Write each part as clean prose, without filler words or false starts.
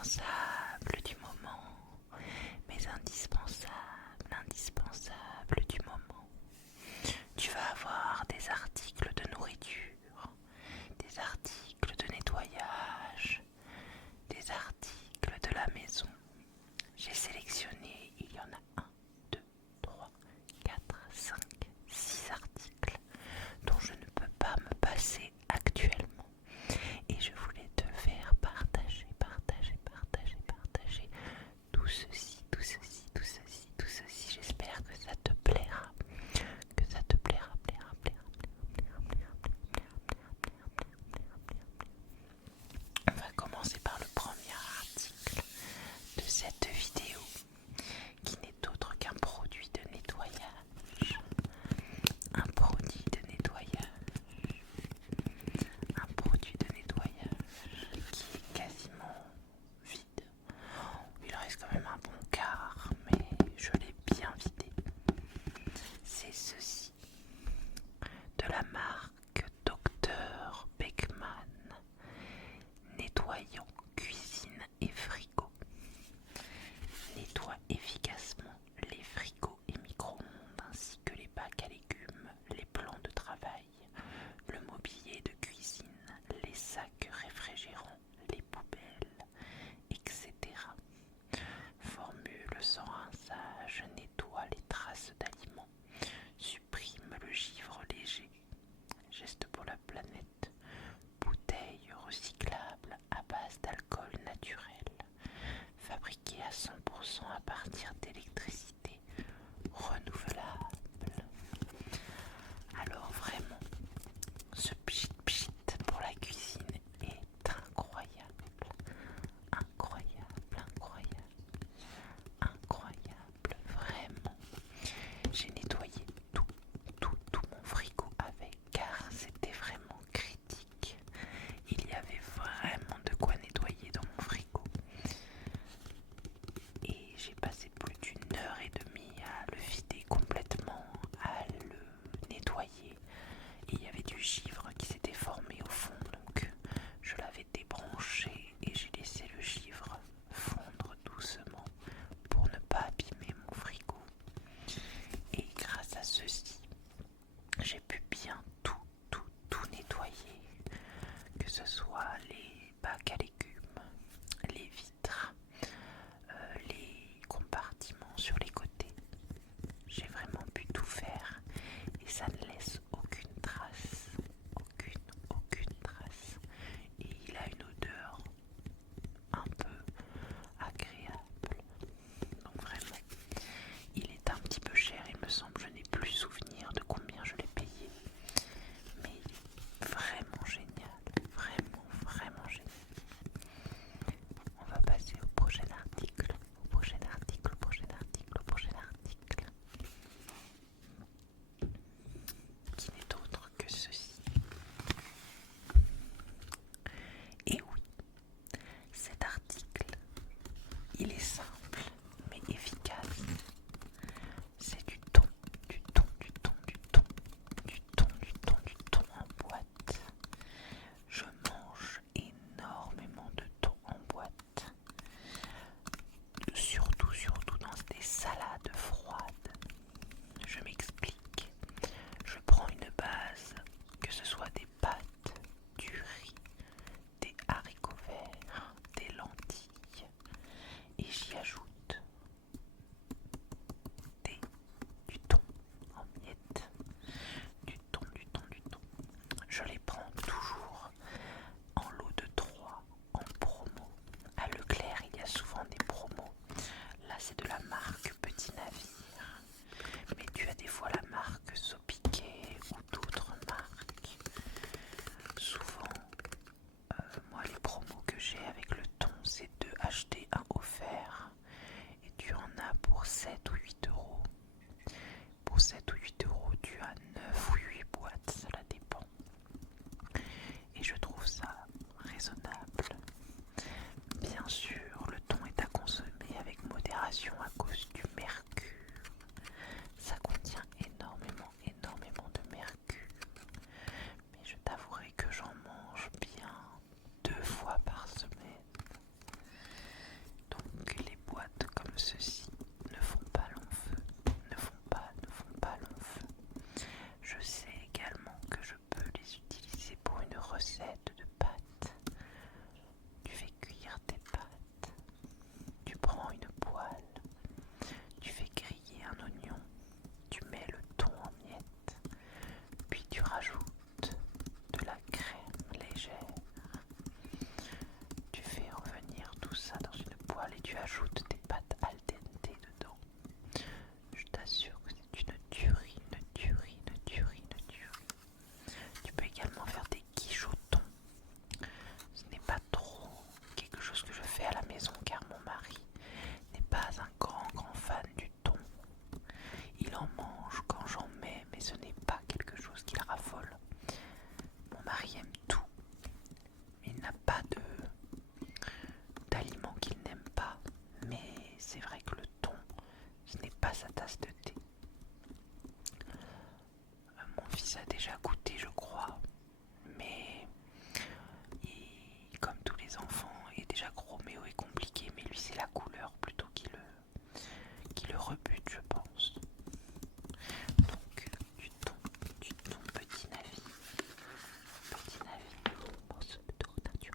indispensables du moment, mais indispensables du moment. Tu vas avoir des articles de nourriture, des articles de nettoyage, des articles de la maison. J'ai sélectionné, il y en a 1, 2, 3, 4, 5, 6 articles dont je ne peux pas me passer actuellement. Et je voulais te faire partager tout ceci. J'espère que ça te plaira, On va commencer par le premier article de cette vidéo, qui n'est autre qu'un produit de nettoyage. Un produit de nettoyage qui est quasiment vide. Il reste quand même un bon quart, mais je l'ai bien vidé. C'est ceci, de la marque Dr Beckmann, nettoyant cuisine et frigo. Nettoie efficacement les frigos et micro-ondes ainsi que les bacs à légumes, les plans de travail, le mobilier de cuisine, les sacs réfrigérants, les poubelles, etc. Formule sans rinçage, nettoie les traces d'aliments, supprime le givre léger. Geste pour la planète. Bouteille recyclable à base d'alcool naturel, fabriquée à 100% à partir d'électricité renouvelable. Alors vraiment, ce pchit pour la cuisine est incroyable, vraiment. J'ai nettoyé tout mon frigo avec, car c'était vraiment critique. Il y avait vraiment de quoi nettoyer dans mon frigo. Et j'ai passé plus d'une heure et demie à le vider complètement, à le nettoyer. Et il y avait du givre qui s'était formé au fond, donc je l'avais débranché et j'ai laissé le givre fondre doucement pour ne pas abîmer mon frigo. Et grâce à ceci, j'ai pu bien tout nettoyer, que ce soit les bacs à légumes, les vitres, les compartiments sur les côtés. J'ai vraiment pu tout faire et ça ne laisse aucune trace. Et il a une odeur un peu agréable. Donc vraiment, il est un petit peu cher, il me semble. Je n'ai plus souvenir de combien je l'ai payé. Mais vraiment génial. Vraiment génial. On va passer au prochain article. Qui n'est autre que ceci. Et oui, cet article, il est simple mais efficace. C'est du thon en boîte. Je mange énormément de thon en boîte. Surtout dans des salades froides. Je m'explique. Je prends une base, que ce soit des pâtes, du riz, des haricots verts, des lentilles, et j'y ajoute rajoute des pâtes al dente dedans. Je t'assure que c'est une tuerie, une tuerie, une tuerie, une tuerie. Tu peux également faire des quiches au thon. Ce n'est pas trop quelque chose que je fais à la maison car mon mari n'est pas un grand fan du thon. Il en mange quand j'en mets, mais ce n'est pas quelque chose qu'il raffole. Mon mari aime tout, mais il n'a pas d'aliments qu'il n'aime pas. Mais c'est vrai que le thon, ce n'est pas sa tasse de thé. Mon fils a déjà goûté, je crois, mais comme tous les enfants, il est déjà gros, Méo est compliqué, mais lui c'est la couleur plutôt qui le rebute, je pense. Donc du thon, petit navire, morceau de nature,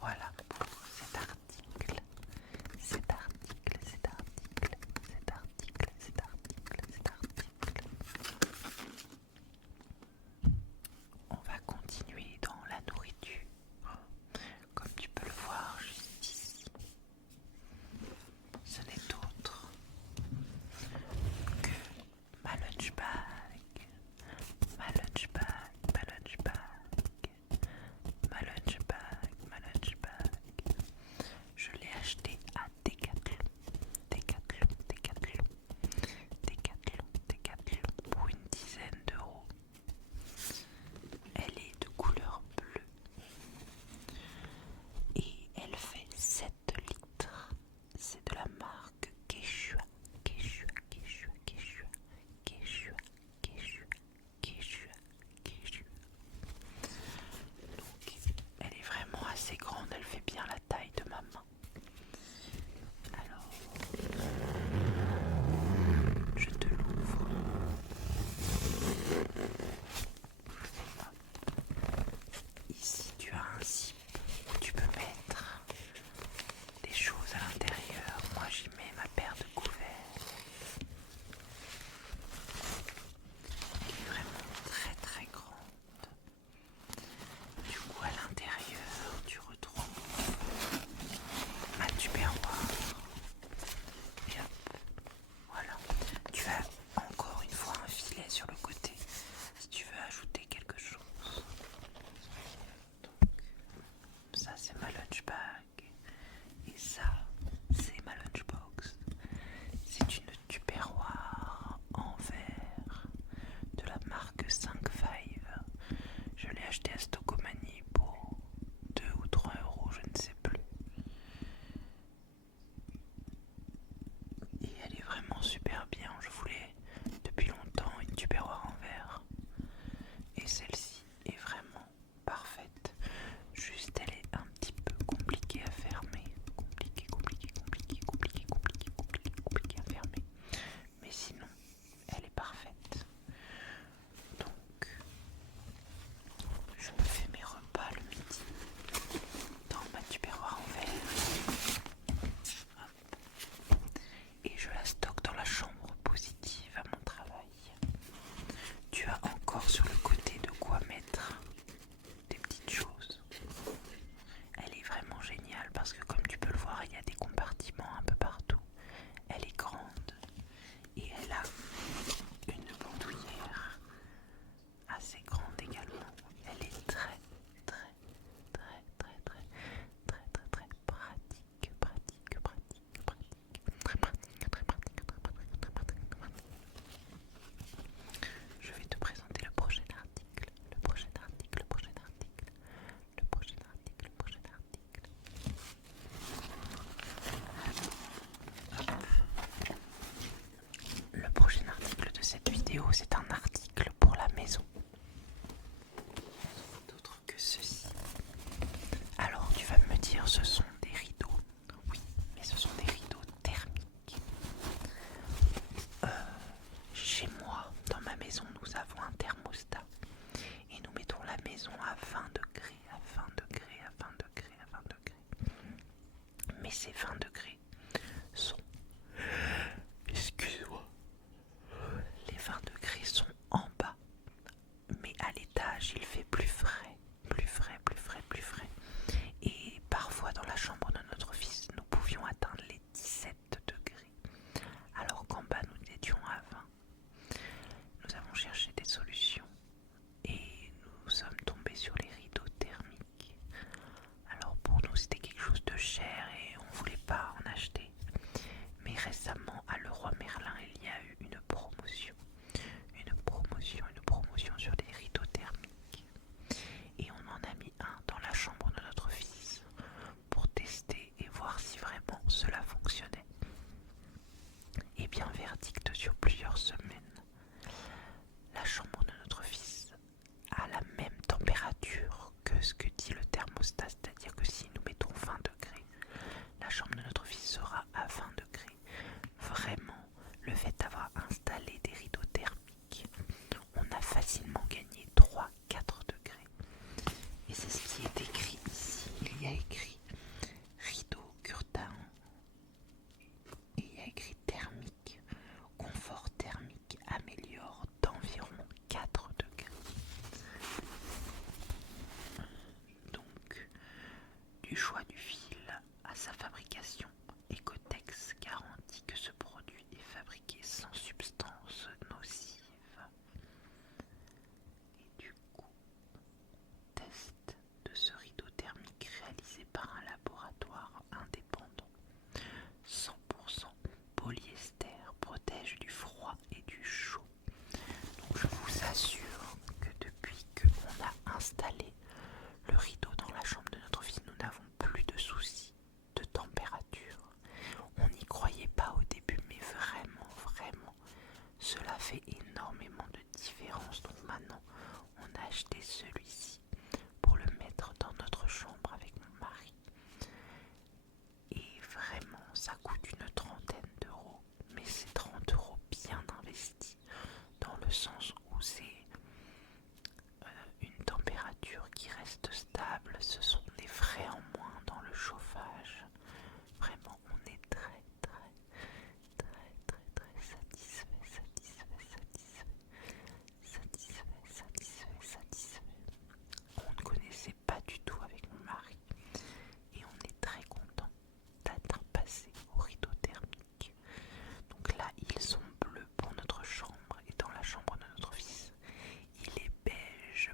voilà pour cet article. On va continuer dans la nourriture. Comme tu peux le voir juste ici, ce n'est autre que ma lunch bag, ma lunch bag, ma lunch bag, ma lunch bag, ma lunch bag. Je l'ai acheté à Decathlon pour une dizaine d'euros. Elle est de couleur bleue et elle fait 7 litres. C'est de la marque Quechua. Donc elle est vraiment assez grande, elle fait bien la taille de ma main. Alors, je te l'ouvre. Ici, tu as un zip où tu peux mettre des choses à l'intérieur. Moi, j'y mets ma paire de couverts. Elle est vraiment très grande. Du coup, à l'intérieur, tu retrouves un tupperware. Et hop, voilà. Tu as encore une fois un filet sur le côté si tu veux ajouter quelque chose. Donc, ça c'est ma lunch bag et ça c'est ma lunchbox. C'est une tupperware en verre de la marque 5-5. Je l'ai acheté à Stocomanie pour 2 ou 3 euros, je ne sais plus. Et elle est vraiment super bien. Je voulais depuis longtemps une tupperware en verre. Et celle-ci est vraiment parfaite. Juste elle est un petit peu compliquée à fermer. Compliquée à fermer. Mais sinon, elle est parfaite. Donc, je me fais mes repas le midi dans ma tupperware en verre. Hop. Et je la stocke dans la chambre positive à mon travail. Tu as encore sur le côté de quoi mettre des petites choses. Elle est vraiment géniale parce que comme tu peux le voir, il y a des compartiments un peu partout. Elle est grande et elle a une bandoulière assez grande également. Elle est très pratique. Je vais te présenter le prochain article. Le prochain article de cette vidéo, c'est un article pour la maison. D'autre que ceci. Alors tu vas me dire, ce sont des rideaux. Oui, mais ce sont des rideaux thermiques. Chez moi, dans ma maison, nous avons un thermostat. Et nous mettons la maison à 20 degrés, à mais ces 20 degrés sont... Excuse-moi. Les 20 degrés sont en bas, mais à l'étage il fait plus frais, plus frais, plus frais, plus frais. Et parfois dans la chambre de notre fils, nous pouvions atteindre les 17 degrés, alors qu'en bas nous étions à 20. Nous avons cherché des solutions et nous sommes tombés sur les rideaux thermiques. Alors pour nous c'était quelque chose de cher et on ne voulait pas en acheter. Mais récemment à Leroy Merlin il y a eu une promotion sur des rideaux thermiques. Et on en a mis un dans la chambre de notre fils pour tester et voir si vraiment cela fonctionnait. Et bien verdict sur plusieurs semaines, la chambre de notre fils a la même température que ce que dit le thermostat, c'est-à-dire que si nous mettons 20 degrés, la chambre de notre fils sera à 20 degrés. Vraiment, le fait d'avoir installé des rideaux thermiques, on a facilement gagné 3-4 degrés. Et c'est ce qui est écrit ici. Il y a écrit rideau curtain et il y a écrit thermique. Confort thermique améliore d'environ 4 degrés. Donc, du choix du fil à sa fabrication, Ecotex garantit que ce produit est fabriqué sans substances nocives. Et du coup, test de ce rideau thermique réalisé par un laboratoire indépendant. 100% polyester protège du froid et du chaud. Donc je vous assure que depuis qu'on a installé le rideau dans la chambre de notre fils, nous n'avons plus de soucis de température. On n'y croyait pas au début, mais vraiment, cela fait énormément de différence. Donc maintenant, on a acheté celui-ci pour le mettre dans notre chambre avec mon mari. Et vraiment, ça coûte une trentaine d'euros, mais c'est 30 euros bien investis, dans le sens où c'est une température qui reste stable, ce sont des frais en moins dans le chauffage. Vraiment, on est très satisfait. On ne connaissait pas du tout avec mon mari et on est très content d'être passé au rideau thermique. Donc là, ils sont bleus pour notre chambre et dans la chambre de notre fils, il est beige.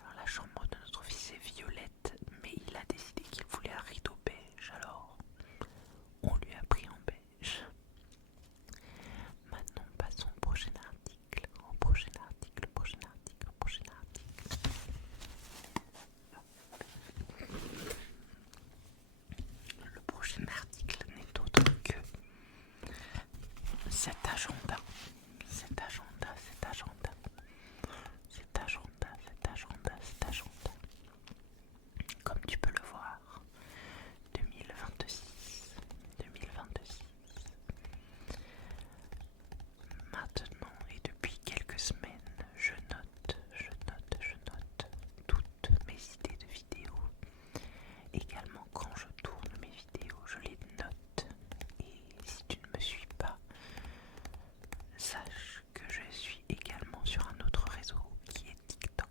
Alors la chambre de notre fils est violette, mais il a décidé qu'il voulait un rideau beige, alors on lui a pris en beige. Maintenant passons au prochain article, Le prochain article n'est autre que cet agenda. Comme tu peux le voir, 2026. Maintenant et depuis quelques semaines, je note toutes mes idées de vidéos. Également quand je tourne mes vidéos, je les note. Et si tu ne me suis pas, sache que je suis également sur un autre réseau qui est TikTok,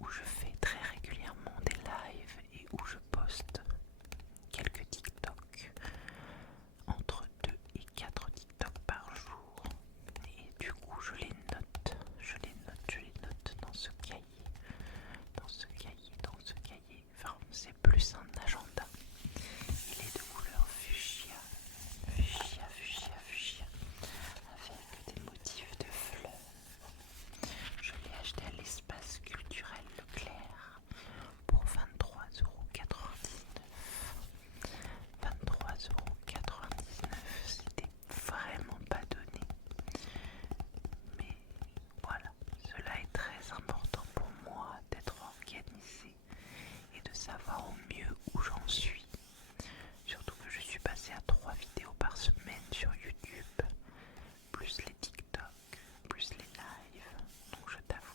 où je fais très régulièrement des lives et où je poste quelques TikTok, entre 2 et 4 TikTok par jour. Et du coup je les note dans ce cahier. Enfin, c'est plus un agenda. Il est de couleur fuchsia, avec des motifs de fleurs. Je l'ai acheté à l'espace culturel Leclerc pour 23,99 €. 23,99 €, c'était vraiment pas donné. Mais voilà, cela est très important pour moi d'être organisée et de savoir au mieux où j'en suis. Surtout que je suis passée à 3 vidéos par semaine sur YouTube, plus les TikTok, plus les lives. Donc je t'avoue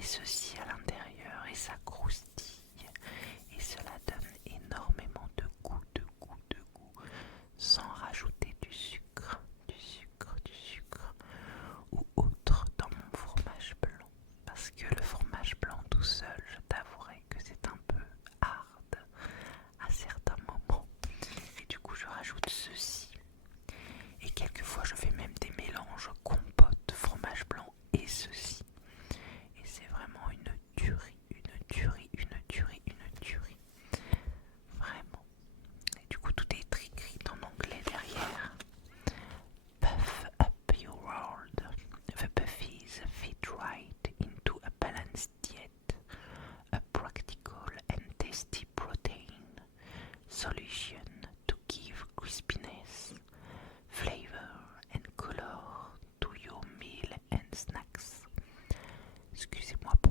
met ceci à l'intérieur et ça croustille. Et cela donne énormément de goût, sans rajouter du sucre ou autre dans mon fromage blanc. Parce que le fromage blanc tout seul, je t'avouerai que c'est un peu hard à certains moments. Et du coup, je rajoute ceci. Et quelquefois, je fais même des mélanges compote, fromage blanc et ceci. Et c'est vraiment une tuerie. Vraiment. Et du coup, tout est écrit en anglais derrière. Puff up your world. The puffies fit right into a balanced diet. A practical and tasty protein solution to give crispiness, flavor and color to your meal and snacks. Excusez-moi pour